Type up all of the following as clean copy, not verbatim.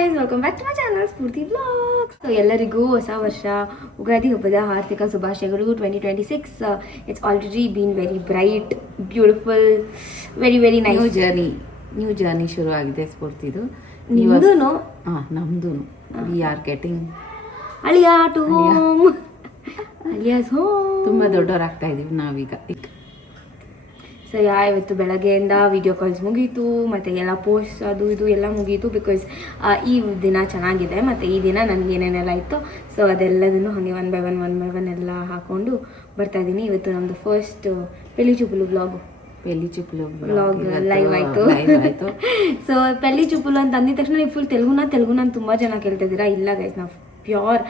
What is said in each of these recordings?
Guys, welcome back to my channel Spoorthi vlogs. So ಎಲ್ಲರಿಗೂ ಹೊಸ ವರ್ಷ ಉಗಾದಿ ಹಬ್ಬದ ಹಾರ್ದಿಕ ಶುಭಾಶಯಗಳು. 2026 it's already been very bright, beautiful, very very nice new journey ಶುರು ಆಗಿದೆ ಸ್ಫೂರ್ತಿದು. ನಿಮ್ದೂನು ನಮ್ದು ವಿ ಆರ್ ಗೆಟಿಂಗ್ ಅಳಿಯಾ ಟು ಹೋಮ್, ಅಲಿಯಾಸ್ ಹೋಮ್. ತುಂಬ ದೊಡ್ಡವರಾಗ್ತಾ ಇದೀವಿ ನಾವೀಗ. ಸೊ ಇವತ್ತು ಬೆಳಗ್ಗೆಯಿಂದ ವಿಡಿಯೋ ಕಾಲ್ಸ್ ಮುಗೀತು, ಮತ್ತು ಎಲ್ಲ ಪೋಸ್ಟ್ ಅದು ಇದು ಎಲ್ಲ ಮುಗೀತು. ಬಿಕಾಸ್ ಈ ದಿನ ಚೆನ್ನಾಗಿದೆ, ಮತ್ತು ಈ ದಿನ ನನಗೆ ಏನೇನೆಲ್ಲ ಇತ್ತು ಸೊ ಅದೆಲ್ಲದನ್ನು ಹಾಗೆ ಒನ್ ಬೈ ಒನ್ ಎಲ್ಲ ಹಾಕ್ಕೊಂಡು ಬರ್ತಾಯಿದ್ದೀನಿ. ಇವತ್ತು ನಮ್ಮದು ಫಸ್ಟ್ ಪೆಳ್ಳಿ ಚುಪ್ಪಲು ವ್ಲಾಗ್ ಲೈವ್ ಆಯಿತು. ಸೊ ಪೆಳ್ಳಿ ಚುಪ್ಪಲು ಅಂತ ಅಂದಿದ ತಕ್ಷಣ ನೀವು ಫುಲ್ ತೆಲುಗುನ ತುಂಬ ಜನ ಕೇಳ್ತಾ ಇದ್ದೀರಾ. ಇಲ್ಲ ಗೈಸ್, ನಾವು ಪ್ಯೂರ್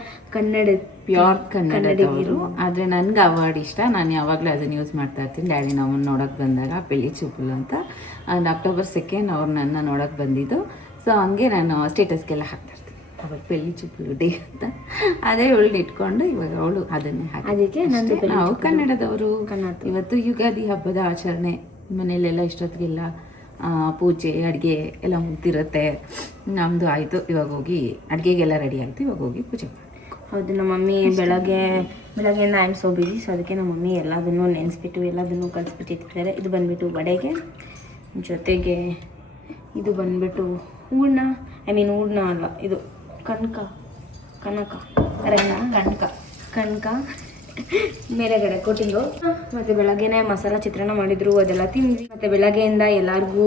ಕನ್ನಡಿಗರು. ಆದರೆ ನನಗೆ ಅವಾರ್ಡ್ ಇಷ್ಟ, ನಾನು ಯಾವಾಗಲೂ ಅದನ್ನು ಯೂಸ್ ಮಾಡ್ತಾ ಇರ್ತೀನಿ. ಡ್ಯಾಡಿ ನಮ್ಮನ್ನು ನೋಡೋಕೆ ಬಂದಾಗ ಪೆಳ್ಳಿ ಚುಪ್ಪಲು ಅಂತ, ಆ್ಯಂಡ್ October 2 ಅವ್ರು ನನ್ನ ನೋಡೋಕೆ ಬಂದಿದ್ದು. ಸೊ ಹಂಗೆ ನಾನು ಸ್ಟೇಟಸ್ಗೆಲ್ಲ ಹಾಕ್ತಾ ಇರ್ತೀನಿ ಅವಾಗ ಪೆಳ್ಳಿ ಚುಪ್ಪಲು ಡೇ ಅಂತ. ಅದೇ ಅವಳನ್ನ ಇಟ್ಕೊಂಡು ಇವಾಗ ಅವಳು ಅದನ್ನೇ ಅದಕ್ಕೆ ನಾವು ಕನ್ನಡದವರು. ಇವತ್ತು ಯುಗಾದಿ ಹಬ್ಬದ ಆಚರಣೆ, ಮನೆಯಲ್ಲೆಲ್ಲ ಇಷ್ಟೊತ್ತಿಗೆಲ್ಲ ಪೂಜೆ ಅಡುಗೆ ಎಲ್ಲ ಮುಗ್ದಿರುತ್ತೆ. ನಮ್ಮದು ಆಯಿತು, ಇವಾಗ ಹೋಗಿ ಅಡುಗೆಗೆಲ್ಲ ರೆಡಿ ಆಯಿತು, ಇವಾಗ ಹೋಗಿ ಪೂಜೆ ಮಾಡಿ. ಹೌದು, ನಮ್ಮ ಮಮ್ಮಿ ಬೆಳಗ್ಗೆಯಿಂದ I am so busy. So ಅದಕ್ಕೆ ನಮ್ಮ ಮಮ್ಮಿ ಎಲ್ಲದನ್ನು ನೆನೆಸ್ಬಿಟ್ಟು ಎಲ್ಲದನ್ನು ಕಲಿಸ್ಬಿಟ್ಟಿರ್ತಾರೆ. ಇದು ಬಂದುಬಿಟ್ಟು ವಡೆಗೆ, ಜೊತೆಗೆ ಇದು ಬಂದುಬಿಟ್ಟು ಹೂರ್ಣ ಅಲ್ಲ, ಇದು ಕನಕ ಮೇಲೆಗಡೆ ಕೊಟ್ಟಿದ್ದು. ಮತ್ತು ಬೆಳಗ್ಗೆನೇ ಮಸಾಲ ಚಿತ್ರಾನ್ನ ಮಾಡಿದ್ರು, ಅದೆಲ್ಲ ತಿಂದ್ವಿ. ಮತ್ತು ಬೆಳಗ್ಗೆಯಿಂದ ಎಲ್ಲರಿಗೂ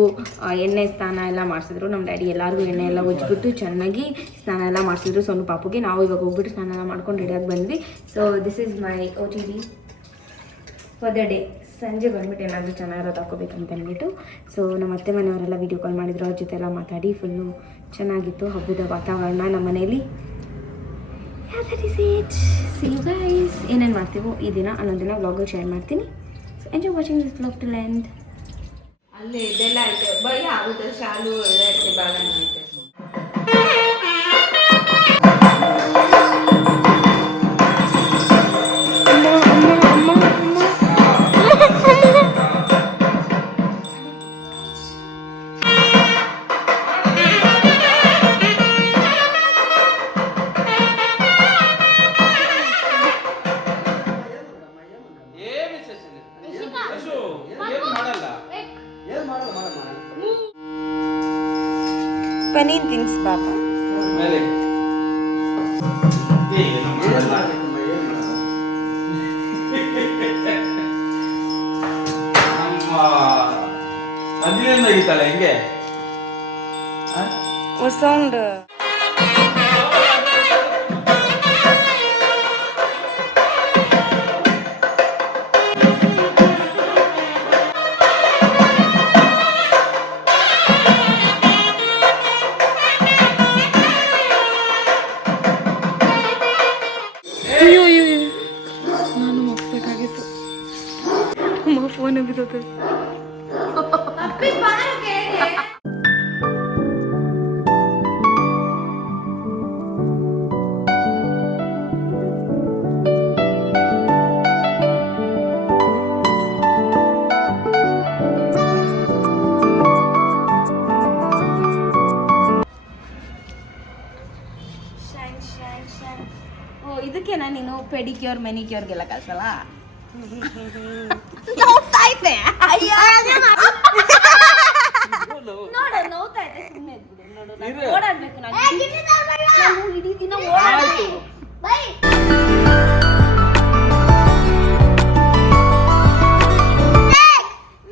ಎಣ್ಣೆ ಸ್ನಾನ ಎಲ್ಲ ಮಾಡಿಸಿದ್ರು. ನಮ್ಮ ಡ್ಯಾಡಿ ಎಲ್ಲರಿಗೂ ಎಣ್ಣೆ ಎಲ್ಲ ಉಜ್ಜಿಬಿಟ್ಟು ಚೆನ್ನಾಗಿ ಸ್ನಾನ ಎಲ್ಲ ಮಾಡಿಸಿದ್ರು. ಸೊನ್ನು ಪಾಪುಗೆ. ನಾವು ಇವಾಗ ಹೋಗ್ಬಿಟ್ಟು ಸ್ನಾನ ಎಲ್ಲ ಮಾಡ್ಕೊಂಡು ರೆಡಿಯಾಗಿ ಬಂದ್ವಿ. So this is my OTD for the day. ಸಂಜೆ ಬಂದ್ಬಿಟ್ಟು ಏನಾದರೂ ಚೆನ್ನಾಗಿರೋದು ಹಾಕೋಬೇಕಂತ ಅಂದ್ಬಿಟ್ಟು. ಸೊ ನಮ್ಮ ಅತ್ತೆ ಮನೆಯವರೆಲ್ಲ ವೀಡಿಯೋ ಕಾಲ್ ಮಾಡಿದ್ರು, ಅವ್ರ ಜೊತೆ ಎಲ್ಲ ಮಾತಾಡಿ ಫುಲ್ಲು ಚೆನ್ನಾಗಿತ್ತು ಹಬ್ಬದ ವಾತಾವರಣ ನಮ್ಮ ಮನೇಲಿ. That is it. See you guys. ಏನೇನು ಮಾಡ್ತೀವೋ ಈ ದಿನ ಅನ್ನೋದನ್ನ ವ್ಲಾಗಲ್ಲಿ ಶೇರ್ ಮಾಡ್ತೀನಿ. So enjoy watching this vlog till end. ಅಲ್ಲಿ ಇದೆಲ್ಲ ಐತೆ, ಭಯ ಆಗುತ್ತೆ, ಶಾಲು ಎಲ್ಲ ಐತೆ, ಬಾಳೆಹಣ್ಣು ಐತೆ. ಪನೀರ್ ತಿನ್ಸ್ ಬಾಪ. ಹೆಂಗೆ ಸೌಂಡ್ ನಾನು ಮಗ್ಬೇಕಾಗಿತ್ತು. ಫೋನ್ ಬಿದ್ದೋದು. ಇದಕ್ಕೆನಾ ನೀನು ಪೆಡಿಕ್ಯೂರ್ ಮೆನಿಕ್ಯೂರ್ಗೆಲ್ಲ ಕಳ್ಸಲ್ಲ? ನೋಡ್ತಾ ಇದ್ದೆ. ನೋಡ್ತಾ ಇದ್ದೆ, ಸುಮ್ಮನೆ ಇದ್ಬಿಡು. ಓಡಾಡ್ಬೇಕು ನಾನು ಇಡೀ ದಿನ ಓಡಾಡ್ತೀನಿ.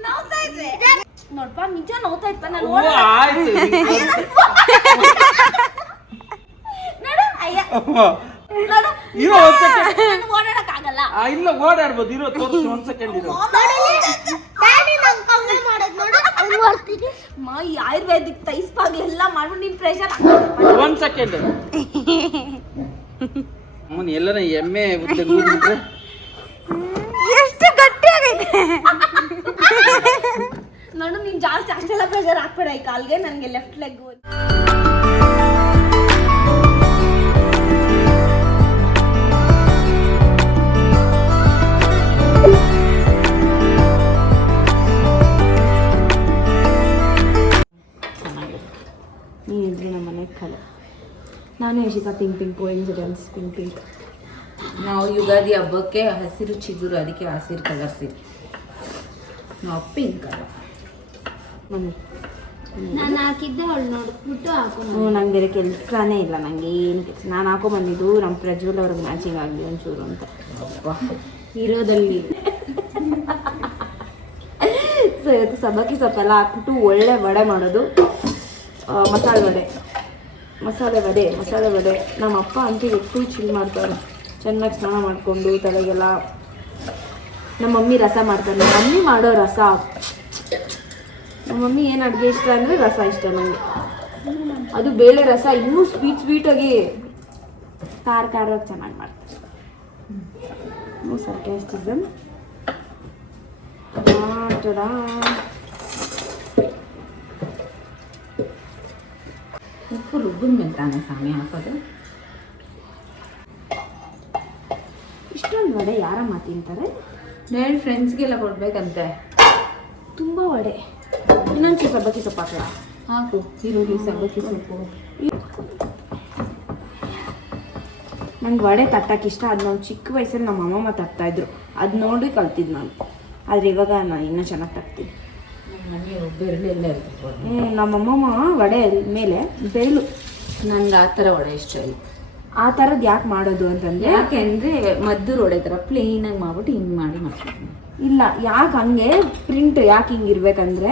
ನೋಡ್ತಾ ಇದ್ದೆ ನೋಡ್ಪ, ನಿಜ ನೋಡ್ತಾ ಇತ್ತ. ನಾನು ನೋಡು ಅಯ್ಯ ಓಡಾಡಕ್ಕಾಗಲ್ಲ. ಇಲ್ಲ, ಓಡಾಡ್ಬೋದು. ಇರೋ ತೋರಿಸಿ, 1 ಸೆಕೆಂಡ್ ಇರೋ. ಈ ಆಯುರ್ವೇದಿಕ್ ತೈಸ್ಪಾಗ್ ಎಲ್ಲ ಮಾಡ್ಬಿಟ್ಟು ನೀನ್ ಪ್ರೆಷರ್ 1 ಸೆಕೆಂಡ್. ಎಲ್ಲರ ಎಮ್ಮೆ ಊದ್ಬಿಟ್ರೆ ಎಷ್ಟು ಗಟ್ಟಿ ಆಗೈತೆ ನೋಡು. ನೀನ್ ಜಾಸ್ತಿ ಅಷ್ಟೆಲ್ಲ ಪ್ರೆಷರ್ ಹಾಕ್ಬೇಡ ಈ ಕಾಲ್ಗೆ. ನನಗೆ ಲೆಫ್ಟ್ ಲೆಗ್ ನೀನಿದ್ರೆ ನಮ್ಮ ಮನೆ ಕಲ ನಾನು ಯಶಿಕಾ ಪಿಂಕ್ ಕೋಇನ್ಸಿಡೆನ್ಸ್ ಪಿಂಕ್. ನಾವು ಯುಗಾದಿ ಹಬ್ಬಕ್ಕೆ ಹಸಿರು ಚಿಗುರು, ಅದಕ್ಕೆ ಹಸಿರು ಕಲರ್ ಸೀರೆ. ನಾವು ಪಿಂಕ್ ಕಲರ್. ನಾನು ಹಾಕಿದ್ದೆ ಅವಳು ನೋಡ್ಬಿಟ್ಟು ಹಾಕೊಂಡು ನಂಗೆ ಬೇರೆ ಕೆಲಸನೇ ಇಲ್ಲ, ನನಗೆ ಏನು ಕೆಲಸ. ನಾನು ಹಾಕೊಂಬಂದಿದ್ದು ನಮ್ಮ ಪ್ರಜ್ವಲ್ ಅವ್ರಿಗೆ ಮ್ಯಾಚಿಂಗ್ ಆಗಲಿ ಒಂಚೂರು ಅಂತ ಇರೋದಲ್ಲಿ. ಸೊ ಇವತ್ತು ಸಬ್ಬಕ್ಕಿ ಸೊಪ್ಪೆಲ್ಲ ಹಾಕ್ಬಿಟ್ಟು ಒಳ್ಳೆ ವಡೆ ಮಾಡೋದು, ಮಸಾಲೆ ವಡೆ. ನಮ್ಮ ಅಪ್ಪ ಅಂತೂ ಫುಲ್ ಚಿಲ್ ಮಾಡ್ತಾರೆ, ಚೆನ್ನಾಗಿ ಸ್ನಾನ ಮಾಡಿಕೊಂಡು ತಲೆಗೆಲ್ಲ. ನಮ್ಮ ಮಮ್ಮಿ ರಸ ಮಾಡ್ತಾರೆ, ನಮ್ಮ ಮಮ್ಮಿ ಮಾಡೋ ರಸ. ನಮ್ಮ ಮಮ್ಮಿ ಏನು ಅಡುಗೆ ಇಷ್ಟ ಅಂದರೆ ರಸ ಇಷ್ಟ ನನಗೆ. ಅದು ಬೇಳೆ ರಸ ಇನ್ನೂ ಸ್ವೀಟಾಗಿ ಖಾರವಾಗಿ ಚೆನ್ನಾಗಿ ಮಾಡ್ತಾರೆ. ಸರ್ಕಾಸ್ಟಿಸಮ್. ಉಪ್ಪು ರುಬ್ಬಿದ ಮೇಲೆ ತಾನೇ ಸಾಮಿ ಹಾಕೋದು. ಇಷ್ಟೊಂದು ವಡೆ ಯಾರಮ್ಮ ತಿಂತಾರೆ? ನನ್ನ ಫ್ರೆಂಡ್ಸ್ಗೆಲ್ಲ ಕೊಡ್ಬೇಕಂತೆ. ತುಂಬ ವಡೆ. ಇನ್ನೊಂದು ಸಬ್ಬಕ್ಕಿ ಸೊಪ್ಪು ಹಾಕಲ್ಲ? ಹಾಕು, ಈರುಳ್ಳಿ, ಸಬ್ಬಕ್ಕಿ ಸೊಪ್ಪು. ನಂಗೆ ವಡೆ ತಟ್ಟಕ್ಕೆ ಇಷ್ಟ. ಅದು ನಾವು ಚಿಕ್ಕ ವಯಸ್ಸಲ್ಲಿ ನಮ್ಮ ಅಮ್ಮಮ್ಮ ತಟ್ತಾಯಿದ್ರು, ಅದು ನೋಡಿ ಕಲ್ತಿದ್ದು ನಾನು. ಆದರೆ ಇವಾಗ ನಾನು ಇನ್ನೂ ಚೆನ್ನಾಗಿ ತಟ್ತೀನಿ. ನಮ್ಮ ಮನೆ ಬೆರಳೆಲ್ಲ ಇರ್ತದೆ. ನಮ್ಮಮ್ಮಮ್ಮ ವಡೆ ಮೇಲೆ ಬೆರಳು. ನನಗೆ ಆ ಥರ ವಡೆ ಇಷ್ಟ ಇಲ್ಲ. ಆ ಥರದ್ದು ಯಾಕೆ ಮಾಡೋದು ಅಂತಂದರೆ, ಯಾಕೆಂದರೆ ಮದ್ದೂರು ವಡೆ ಥರ ಪ್ಲೇನಾಗಿ ಮಾಡ್ಬಿಟ್ಟು ಹಿಂಗೆ ಮಾಡ್ತೀನಿ. ಇಲ್ಲ, ಯಾಕೆ ಹಂಗೆ ಪ್ರಿಂಟ್ ಯಾಕೆ ಹಿಂಗೆ ಇರಬೇಕಂದ್ರೆ,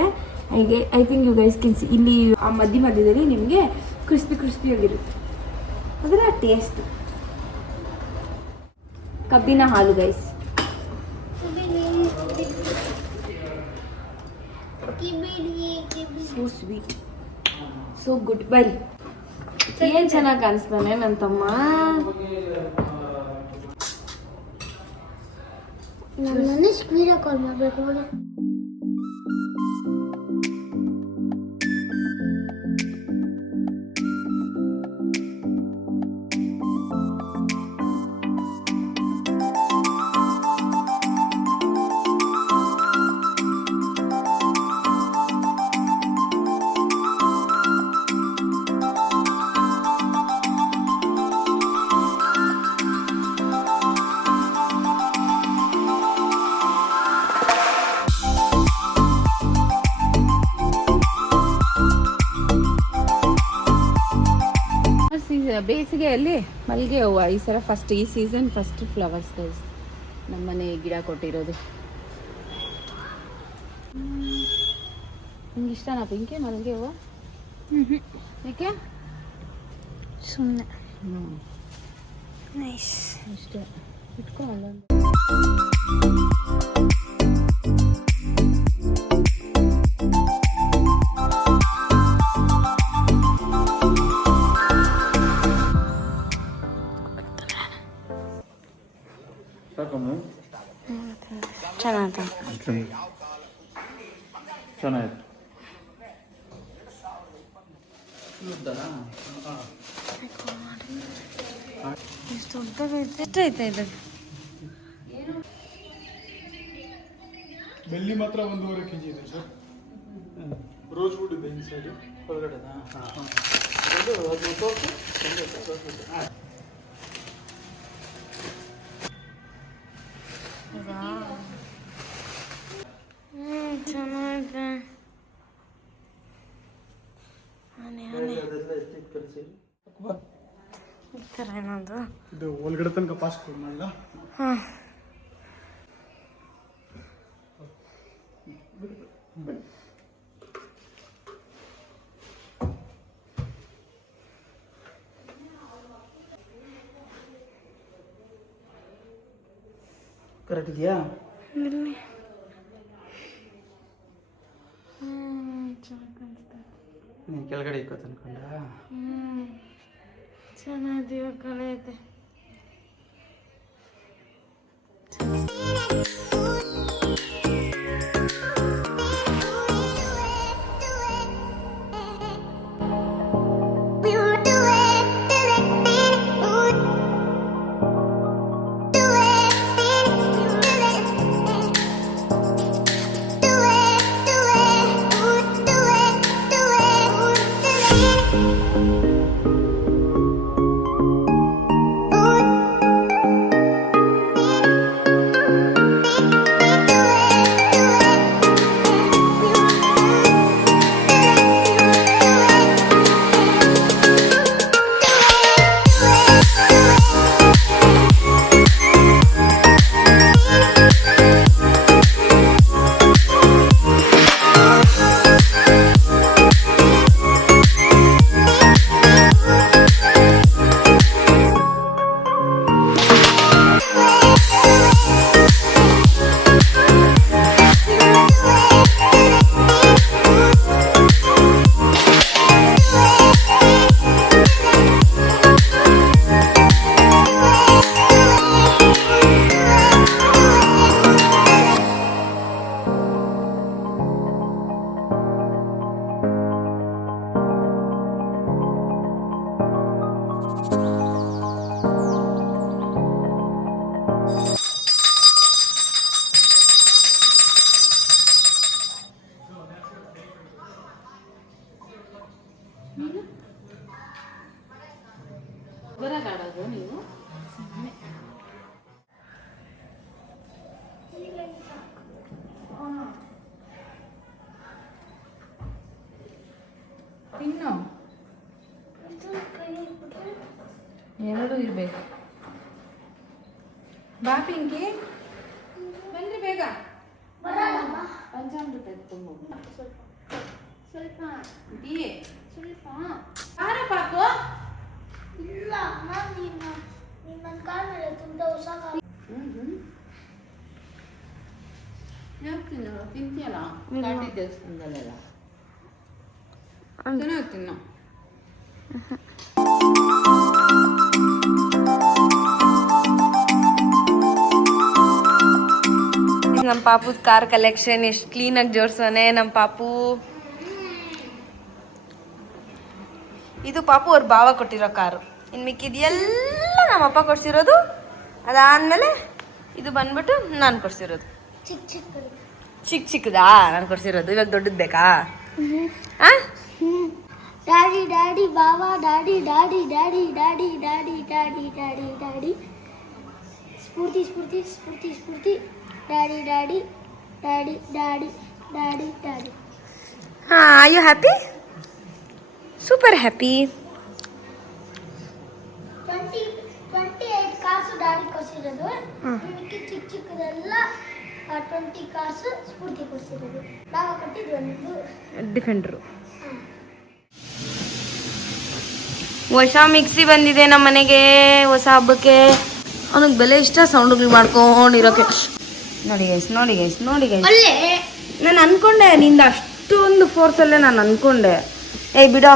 ಐ ಥಿಂಕ್ ಯು ಗೈಸ್ ಕಿನ್ಸಿ ಇಲ್ಲಿ ಆ ಮಧ್ಯದಲ್ಲಿ ನಿಮಗೆ ಕ್ರಿಸ್ಪಿಯಾಗಿರುತ್ತೆ. ಅದರ ಟೇಸ್ಟ್. ಕಬ್ಬಿನ ಹಾಲು guys. So sweet, so good. By. ಏನು ಚೆನ್ನಾಗಿ ಕಾಣಿಸ್ತಾನೆ ನನ್ನ ತಮ್ಮ. ನಮ್ಮನೆ ಸ್ಕ್ವೀರ ಕಾಲ್ ಮಾಡಬೇಕು ನೋಡಿ. ಬೇಸಿಗೆಯಲ್ಲಿ ಮಲ್ಲಿಗೆ ಹೂವು ಈ ಸಲ ಈ ಸೀಸನ್ ಫಸ್ಟ್ ಫ್ಲವರ್ಸ್ ಗೈಸ್. ನಮ್ಮನೆ ಗಿಡ ಕೊಟ್ಟಿರೋದು. ನಿಮ್ಗೆ ಇಷ್ಟನಾ ಪಿಂಕಿ ಮಲ್ಲಿಗೆ ಹೂವು? ಯಾಕೆ? ಸುಮ್ಮನೆ ನೈಸ್. ಇಷ್ಟೇ ಇಟ್ಕೊ ಅಲ್ಲೊಂದು. ಚೆನ್ನಾಗಿತ್ತು. ಎಷ್ಟೈತೆ ಇದು? ಬೆಳ್ಳಿ ಮಾತ್ರ 1.5 kg ಇದೆ ಸರ್. ರೋಸ್ ವುಡ್ ಇದೆ ಈ ಸೈಡ್ ಹೊರಗಡೆ ಚೆನ್ನಾಗಿದೆ. ಈ ಥರ ಏನದು? ಇದು ಒಳಗಡೆ ತನಕ ಪಾಸ್ ಮಾಡಲ್ಲ. ಹಾಂ, ಕರೆಕ್ಟ್ ಇದೆಯಾ? ನೀನು ಕೆಳಗಡೆ ಇಕ್ಕೋತ ಅನ್ಕೊಂಡ? ಚೆನ್ನಾಗಿದೆಯೋ ಕಲೆ ಐತೆ. ಬರೋಕ್ಕಾಡೋದು ನೀವು ತಿನ್ನು ಎರಡು ಇರಬೇಕು. ಬಾ ಪಿಂಕಿ ಬನ್ರಿ ಬೇಗ. ಪಂಚಾಮೃತ ಎತ್ಕೊಂಡು ಸ್ವಲ್ಪ ಇದೆಯೇ ಸ್ವಲ್ಪ ಖಾರ ಪಾಕು. ಇಲ್ಲ ನಾನು ನಿಮ್ಮ ಕಾಲ ಮೇಲೆ ತುಂಬ ಹೊಸ ಹೇಳ್ತೀನಿ ತಿಂತೀಯಲ್ಲ ಘಾಟಿ ದೇವಸ್ಥಾನದಲ್ಲೆಲ್ಲ ಚೆನ್ನಾಗಿ ತಿನ್ನು. ನಮ್ಮ ಪಾಪುದ ಕಾರ್ ಕಲೆಕ್ಷನ್ ಎಷ್ಟು ಕ್ಲೀನಾಗಿ ಜೋಡ್ಸೋನೆ ನಮ್ಮ ಪಾಪು. ಇದು ಪಾಪು ಅವ್ರ ಭಾವ ಕೊಟ್ಟಿರೋ ಕಾರು. ಇನ್ನು ಮಿಕ್ಕಿದೆಲ್ಲ ನಮ್ಮಪ್ಪ ಕೊಡ್ಸಿರೋದು. ಅದಾದಮೇಲೆ ಇದು ಬಂದ್ಬಿಟ್ಟು ನಾನು ಕೊಡ್ಸಿರೋದು. ಚಿಕ್ಕ ಚಿಕ್ಕದಾ ನಾನು ಕೊಡ್ಸಿರೋದು. ಇವಾಗ ದೊಡ್ಡದು ಬೇಕಾ? ಡ್ಯಾಡಿ ಡ್ಯಾಡಿ ಬಾಬಾ daddy daddy daddy daddy daddy daddy daddy daddy Spoorthi Spoorthi Spoorthi Spoorthi daddy daddy daddy daddy daddy daddy. ಹಾಂ, are you happy? Super happy. 28 cars daddy ಕೊಡ್ಸಿರೋದು. ಮಿಕ್ಕಿ ಚಿಕ್ಕ ಚಿಕ್ಕದೆಲ್ಲ 20 ಕಾರ್ಸು ಸ್ಫೂರ್ತಿ ಕೊಡ್ಸಿರೋದು. ನಾವು ಕೊಟ್ಟಿದ್ದು ಒಂದು ಡಿಫೆಂಡ್ರು. ಹೊಸ ಮಿಕ್ಸಿ ಬಂದಿದೆ ನಮ್ಮ ಮನೆಗೆ ಹೊಸ ಹಬ್ಬಕ್ಕೆ. ಅವನಿಗೆ ಬೆಲೆ ಇಷ್ಟ ಸೌಂಡ್ಗಳು ಮಾಡ್ಕೊಂಡಿರೋಕೆ. ನೋಡಿ ಗೈಸ್ ನೋಡಿ ಗೈಸ್ ನೋಡಿ ಗೈಸ್. ನಾನು ಅನ್ಕೊಂಡೆ ನಿಂದ ಅಷ್ಟೊಂದು ಫೋರ್ಸಲ್ಲೇ ನಾನು ಅನ್ಕೊಂಡೆ. ಏಯ್ ಬಿಡೋ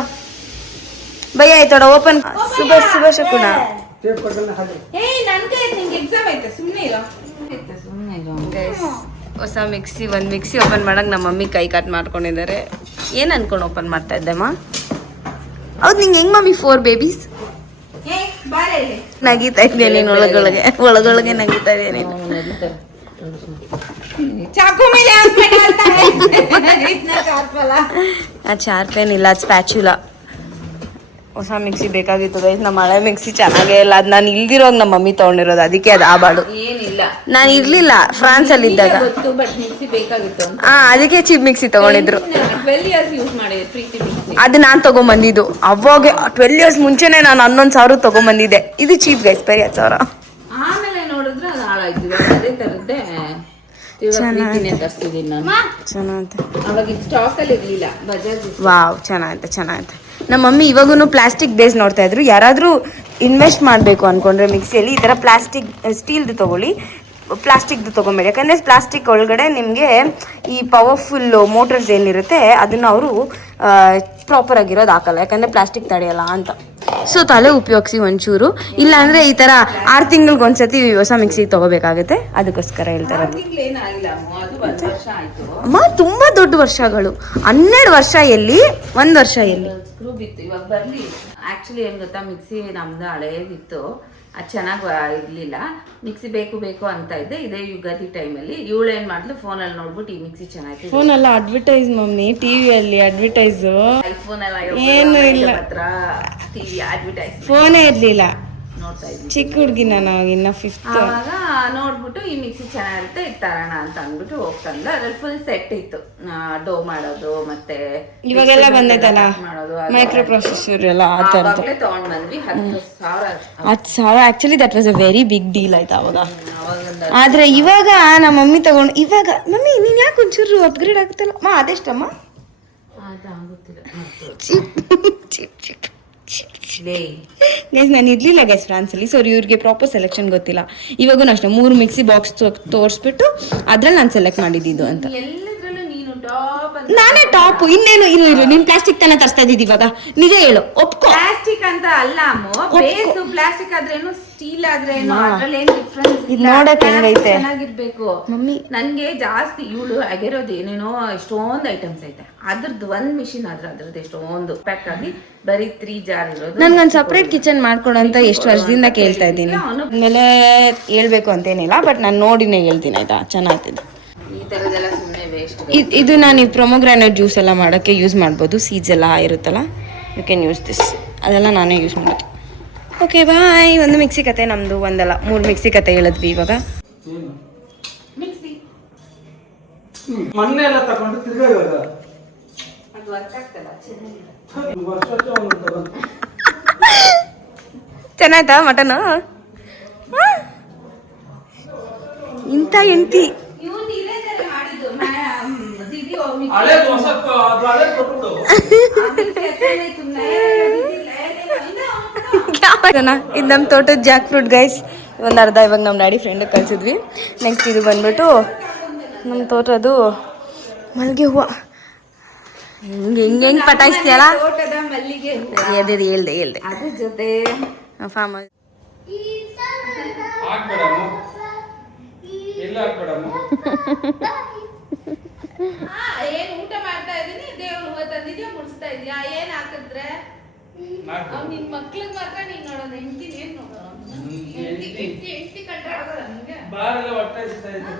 ಭಯ ಆಯ್ತೋಡ. ಓಪನ್ ಶುಭ ಶಕುನ. ಹೊಸ ಮಿಕ್ಸಿ ಒಂದು ಮಿಕ್ಸಿ ಓಪನ್ ಮಾಡಕ್ಕೆ ನಮ್ಮ ಮಮ್ಮಿ ಕೈ ಕಟ್ ಮಾಡ್ಕೊಂಡಿದ್ದಾರೆ. ಏನು ಅನ್ಕೊಂಡು ಓಪನ್ ಮಾಡ್ತಾ ಇದ್ದಮ್ಮ? ಹೌದು, ನಿಂಗೆ ಹೆಂಗ್ ಮಮ್ಮಿ 4 ಬೇಬೀಸ್? ನಗೀತಾ ಇದ್ದೆ ನೀನು ಒಳಗೊಳಗೆ ನಗೀತಾ ಇದೆಯಾ ನೀನು? ಚಾಕು ಮೇಲೆ ಅದು ಚಾರ್ಪೇನ್ ಇಲ್ಲ, ಅದು ಸ್ಪ್ಯಾಚುಲಾ. ಹೊಸ ಮಿಕ್ಸಿ ಬೇಕಾಗಿತ್ತು ಗೈಸ್. ನಮ್ಮ ಹಳೆ ಮಿಕ್ಸಿ ಚೆನ್ನಾಗೇ ಇಲ್ಲ. ಅದು ನಾನು ಇಲ್ದಿರೋವಾಗ ನಮ್ಮ ಮಮ್ಮಿ ತೊಗೊಂಡಿರೋದು, ಅದಕ್ಕೆ ಅದು ಆಬಾಡು. ಏನಿಲ್ಲ, ನಾನು ಇರ್ಲಿಲ್ಲ ಫ್ರಾನ್ಸಲ್ಲಿ ಇದ್ದಾಗ. ಬಟ್ ಮಿಕ್ಸಿ ಬೇಕಾಗಿತ್ತು ಅಂತ ಅದಕ್ಕೆ ಚೀಪ್ ಮಿಕ್ಸಿ ತಗೊಂಡಿದ್ರು. 12 years ಯೂಸ್ ಮಾಡಿದೆ ಪ್ರೀತಿ ಮಿಕ್ಸಿ. ಅದು ನಾನು ತೊಗೊಂಬಂದಿದ್ದು ಅವಾಗ 12 years ಮುಂಚೆನೆ ನಾನು 11,000 ತೊಗೊಂಬಂದಿದ್ದೆ. ಇದು ಚೀಪ್ ಗೈಸ್, ಬರೀ 10,000. ಆಮೇಲೆ ನೋಡಿದ್ರೆ ಅದು ಹಾಳಾಯ್ತು. ಅದೇ ತರದ್ದೇ ಪ್ರೀತಿನೇ ತರಿಸಿದ್ದೀನಿ ನಾನು. ಚೆನ್ನಾಗೈತೆ. ಅವಾಗ ಇದು ಸ್ಟಾಕಲ್ಲಿ ಇರಲಿಲ್ಲ ಬಜಾಜ್. ವಾವ್, ಚೆನ್ನಾಗೈತೆ. ನಮ್ಮ ಮಮ್ಮಿ ಇವಾಗೂ ಪ್ಲಾಸ್ಟಿಕ್ ಬೇಸ್ ನೋಡ್ತಾ ಇದ್ರು. ಯಾರಾದರೂ ಇನ್ವೆಸ್ಟ್ ಮಾಡಬೇಕು ಅಂದ್ಕೊಂಡ್ರೆ ಮಿಕ್ಸಿಯಲ್ಲಿ ಈ ಥರ ಸ್ಟೀಲ್ದು ತೊಗೊಳ್ಳಿ, ಪ್ಲಾಸ್ಟಿಕ್ದು ತೊಗೊಬೇಡಿ. ಯಾಕಂದರೆ ಪ್ಲಾಸ್ಟಿಕ್ ಒಳಗಡೆ ನಿಮಗೆ ಈ ಪವರ್ಫುಲ್ ಮೋಟರ್ಸ್ ಏನಿರುತ್ತೆ ಅದನ್ನು ಅವರು ಪ್ರಾಪರ್ ಆಗಿರೋದು ಹಾಕಲ್ಲ. ಯಾಕಂದರೆ ಪ್ಲಾಸ್ಟಿಕ್ ತಡೆಯಲ್ಲ ಅಂತ. ಸೊ ತಲೆ ಉಪಯೋಗಿಸಿ ಒಂಚೂರು. ಇಲ್ಲಾಂದರೆ ಈ ಥರ 6 ತಿಂಗಳಿಗೆ ಒಂದ್ಸತಿ ಹೊಸ ಮಿಕ್ಸಿ ತೊಗೋಬೇಕಾಗುತ್ತೆ. ಅದಕ್ಕೋಸ್ಕರ ಹೇಳ್ತಾ ಇರೋದು. ಅಮ್ಮ ತುಂಬ ದೊಡ್ಡ ವರ್ಷಗಳು. 12 ವರ್ಷ ಎಲ್ಲಿ, 1 ವರ್ಷ ಎಲ್ಲಿ? ಸ್ಕ್ರೂ ಬಿತ್ತು ಇವಾಗ ಬರಲಿ. ಆ್ಯಕ್ಚುಲಿ ಏನು ಗೊತ್ತಾ, ಮಿಕ್ಸಿ ನಮ್ದು ಹಳೇದಿತ್ತು, ಅದು ಚೆನ್ನಾಗಿ ಇರಲಿಲ್ಲ. ಮಿಕ್ಸಿ ಬೇಕು ಅಂತ ಇದ್ದೆ. ಇದೇ ಯುಗಾದಿ ಟೈಮಲ್ಲಿ ಇವಳು ಏನು ಮಾಡಿದ್ಲು, ಫೋನಲ್ಲಿ ನೋಡ್ಬಿಟ್ಟು ಈ ಮಿಕ್ಸಿ ಚೆನ್ನಾಗಿ. ಫೋನಲ್ಲ ಅಡ್ವರ್ಟೈಸ್ ಮಮ್ಮಿ, ಟಿವಿಯಲ್ಲಿ ಅಡ್ವರ್ಟೈಸು. ಐಫೋನ್ ಎಲ್ಲ ಏನು ಇಲ್ಲ, ಹತ್ರ ಟಿವಿ ಅಡ್ವರ್ಟೈಸ್ ಫೋನೇ ಇರಲಿಲ್ಲ. ನೋಡ್ತಾ ಇದ್ವಿ, ಚಿಕ್ಕ ಹುಡುಗಿ ನಾನು ಇನ್ನ 5th. ಆವಾಗ ನೋಡ್ಬಿಟ್ಟು ಈ ಮಿಕ್ಸಿ ಚೆನ್ನಾಗಿರುತ್ತೆ ಇಟ್ಟಾರೋಣ ಅಂತ ಅಂದ್ಬಿಟ್ಟು ಹೋಗ್ತಂದ. ಅದ್ರಲ್ಲಿ ಫುಲ್ ಸೆಟ್ ಇತ್ತು, ಡೋ ಮಾಡೋದು ಮತ್ತೆ ಇವಾಗೆಲ್ಲ ಬಂದೈತಲ್ಲ ಮಾಡೋದು, ಮೈಕ್ರೋ ಪ್ರೊಸೆಸರ್ ಎಲ್ಲ ಆ ಥರದ್ದು. ತಗೊಂಡ್ ಬಂದ್ವಿ. 10,000 actually that was a very big deal ಆಯ್ತು ಅವಾಗ. ಆದ್ರೆ ಇವಾಗ ನಮ್ಮ ಮಮ್ಮಿ ತಗೊಂಡು, ಇವಾಗ ಮಮ್ಮಿ ನೀನ್ ಯಾಕೆ ಒಂಚೂರು ಅಪ್ಗ್ರೇಡ್ ಆಗ್ತಲ್ಲ ಅಮ್ಮ? ಅದೆಷ್ಟಮ್ಮ? ಚಿಪ್ ಗೈಸ್ ನಾನು ಇರ್ಲಿಲ್ಲ ಗೈಸ್ ಫ್ರಾನ್ಸಲ್ಲಿ. ಸೊ ಇವ್ರಿಗೆ ಪ್ರಾಪರ್ ಸೆಲೆಕ್ಷನ್ ಗೊತ್ತಿಲ್ಲ. ಇವಾಗೂ ಅಷ್ಟೇ 3 ಮಿಕ್ಸಿ ಬಾಕ್ಸ್ ತೋರಿಸ್ಬಿಟ್ಟು ಅದ್ರಲ್ಲಿ ನಾನು ಸೆಲೆಕ್ಟ್ ಮಾಡಿದ್ದು ಅಂತ. ನಾನೇ ಟಾಪ್. ಇನ್ನೇನು ಇರು ನೀನ್ ಪ್ಲಾಸ್ಟಿಕ್ ತಾನೇ ತರಿಸ್ತಾ ಇದ್ದಿದ್ದು ಇವಾಗ. ನಿಜ ಹೇಳು, ಒಪ್ಕೋ. ಪ್ಲಾಸ್ಟಿಕ್ ಅಂತ ಅಲ್ಲ ಬೇಸ್ ಪ್ಲಾಸ್ಟಿಕ್ ಆದ್ರೇನು ಸ್ಟೀಲ್ ಆದ್ರೇನು ಅದ್ರಲ್ಲಿ ಏನ್ ಡಿಫ್ರೆನ್ಸ್ ಇದು ನೋಡಕ್ಕೆ ಹೆಂಗೈತೆ ಚೆನ್ನಾಗಿರ್ಬೇಕು ಮಮ್ಮಿ. ನನ್ಗೆ ಜಾಸ್ತಿ ಇವಳು ಆಗಿರೋದು ಏನೇನೋ ಎಷ್ಟೊಂದು ಐಟಮ್ಸ್ ಐತೆ. ಅದ್ರದ್ದು ಒಂದ್ ಮಿಷಿನ್ ಆದ್ರೆ ಅದ್ರದ್ದು ಎಷ್ಟೊಂದು ಪ್ಯಾಕ್ ಆಗಿ ಬರೀ 3 ಜಾರ್ ಇರೋದು. ನನ್ಗೊಂದು ಸಪ್ರೇಟ್ ಕಿಚನ್ ಮಾಡ್ಕೊಡು ಅಂತ ಎಷ್ಟು ವರ್ಷದಿಂದ ಕೇಳ್ತಾ ಇದ್ದೀನಿ. ಆಮೇಲೆ ಹೇಳ್ಬೇಕು ಅಂತೇನಿಲ್ಲ, ಬಟ್ ನಾನು ನೋಡಿನೇ ಹೇಳ್ತೀನಿ ಆಯ್ತಾ. ಚೆನ್ನಾಗ್ತಿದೆ. ಈ ತರದೆಲ್ಲ ಸುಮ್ಮನೆ ವೇಸ್ಟ್. ಇದು ನಾನು ಈ ಪ್ರೊಮೊಗ್ರಾನೇಟ್ ಜ್ಯೂಸ್ ಎಲ್ಲ ಮಾಡೋಕ್ಕೆ ಯೂಸ್ ಮಾಡ್ಬೋದು. ಸೀಡ್ಸ್ ಎಲ್ಲ ಇರುತ್ತಲ್ಲ, ಯು ಕ್ಯಾನ್ ಯೂಸ್ ದಿಸ್. ಅದೆಲ್ಲ ನಾನೇ ಯೂಸ್ ಮಾಡೋದು. Okay bye. ಒಂದು ಮಿಕ್ಸಿ ಕತೆ ನಮ್ಮದು, ಒಂದಲ್ಲ 3 ಮಿಕ್ಸಿ ಕತೆ ಹೇಳಿದ್ವಿ ಇವಾಗ. ಮೊನ್ನೆ ಎಲ್ಲ ತಗೊಂಡು ತಿರ್ಗಾ ಇವಾಗ ಚೆನ್ನಾಯ್ತಾ ಮಟನ್? ಇಂಥ ಹೆಂಡ್ತಿ ಹಳೇದು ಹೊಸ ಅದು ಹಳೇದು ಕೊಟ್ಬಿಡು. ಇದು ನಮ್ಮ ತೋಟದ ಜಾಕ್ ಫ್ರೂಟ್ ಗೈಸ್. ಒಂದು ಅರ್ಧ ಇವಾಗ ನಮ್ಮ ಡ್ಯಾಡಿ ಫ್ರೆಂಡಿಗೆ ಕಳಿಸಿದ್ವಿ. ನೆಕ್ಸ್ಟ್ ಇದು ಬಂದ್ಬಿಟ್ಟು ನಮ್ಮ ತೋಟದ್ದು ಮಲ್ಲಿಗೆ ಹೂವು. ಹೆಂಗೆ ಪಟಾಯಿಸ್ತೀಯಲ್ಲ? ತೋಟದ ಮಲ್ಲಿಗೆ ಹೇಳ್ದೆ ಅದ್ರ ಜೊತೆ ಫಾರ್ಮ್ ಹಾಕ್ಬೇಡಮ್ಮ, ಎಲ್ಲ ಹಾಕ್ಬೇಡಮ್ಮ. ಏನ್ ಊಟ ಮಾಡ್ತಾ ಇದೀನಿ, ದೇವ್ರ ಹೂವ ತಂದಿದ್ಯಾ, ಮುಡಿಸ್ತಾ ಇದೀಯಾ, ಏನ್ ಹಾಕಿದ್ರೆ ಅವ್ನು ನಿನ್ ಮಕ್ಳಿಗೆ ಮಾತ್ರ ನೀನ್ ನೋಡೋದು, ಹೆಂಡತಿ ಏನ್ ನೋಡೋದು? ಹೆಂಡತಿ ಕಂಡ್ರೆ ಆಗೋದ ನಿಮ್ಗೆ? ಬಾರೆಲ್ಲ ಹೊಟ್ಟೆ ಇಸ್ತಾ ಇದೆ.